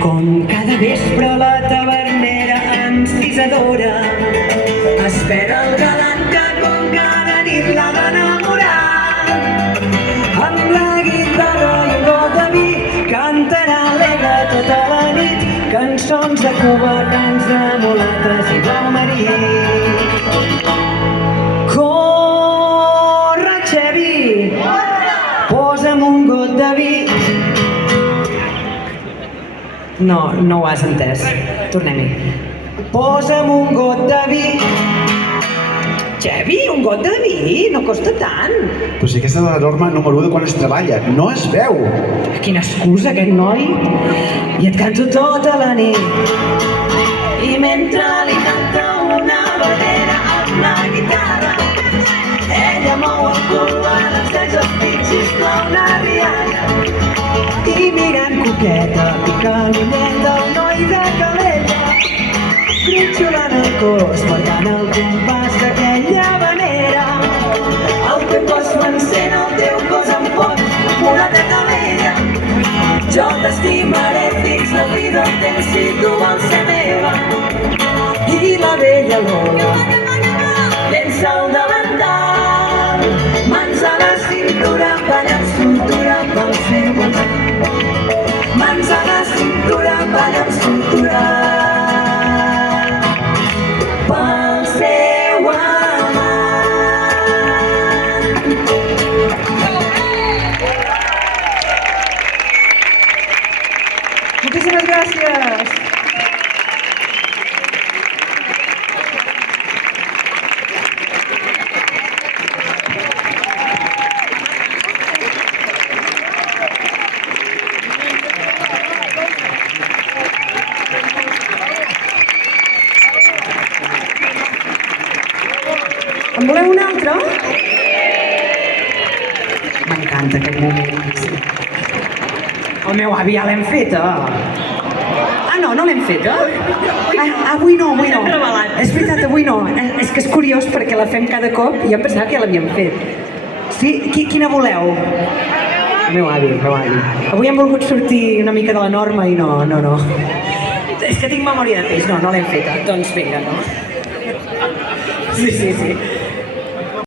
Com cada vespre la tavernera encisadora espera el galant que com cada nit l'ha d'enamorar. Amb la guitarra i un got de vi cantarà alegre tota la nit cançons de Cuba, cants de mulates i de marí. Corre, Xevi, posa'm un got de vi. No, no ho has entès. Tornem-hi. Posa'm un got de vi. Xevi, un got de vi? No costa tant. Però si aquesta és la norma número 1 de quan es treballa. No es veu. Quina excusa, aquest noi. I et canto tota la nit. I mentre li canta una bandera amb la guitarra, ella mou el cul, balanceix els pits, sisplau, una rialla. I mirant coqueta, pica l'unet del noi de Calella, gritxolant el cos, marcant el compàs d'aquella vanera. El teu cos m'encén, el teu cos em pot, mulata Calella. Jo t'estimaré fins la fi del temps si tu vols ser meva. I la vella Lola llença el davantal, mans a la cintura, ballant cintura pel seu amant. Mans a la cintura, ballant cintura pel seu amant. Moltíssimes gràcies. En voleu un altre? M'encanta aquest moment. Sí. El meu avi ja l'hem feta. No l'hem feta? Avui no. És veritat, avui no. És que és curiós perquè la fem cada cop i em pensava que ja l'havíem fet. Sí? Quina voleu? El meu avi. Avui hem volgut sortir una mica de la norma i no. És que tinc memòria de peix. No l'hem feta. Doncs vinga, no? Sí.